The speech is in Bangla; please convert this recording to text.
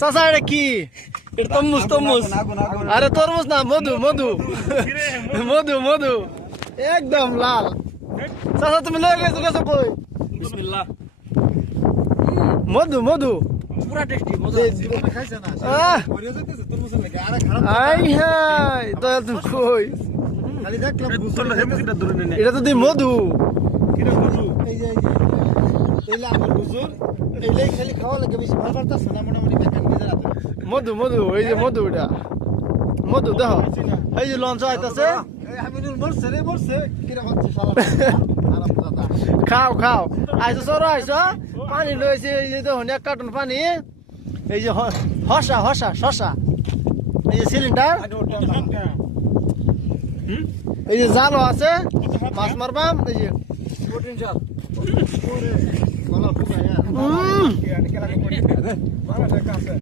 চাচা এটা কি? এটা তরমুজ তরমুজ। আরে তরমুজ না, মধু মধু মধু মধু একদম লাল। চাচা তুমি লয়ে গেছো গেছো কই? বিসমিল্লাহ। মধু মধু পুরা টেস্টি মজা। আহ আই হাই দয়াল তুমি কই? এটা তো তুই মধু। মধু মধু এই যে মধু, এটা মধু দেখো এই যে লঞ্চ আইতাছে। খাও খাও আইসো সর আইসো পানি লইছে এই যে দেখুন 1 কার্টন পানি। এই যে হসা হসা শসা, এই যে সিলিন্ডার, এই যে জালও আছে মাছ মারবাম। এই যে প্রোটিন জাল।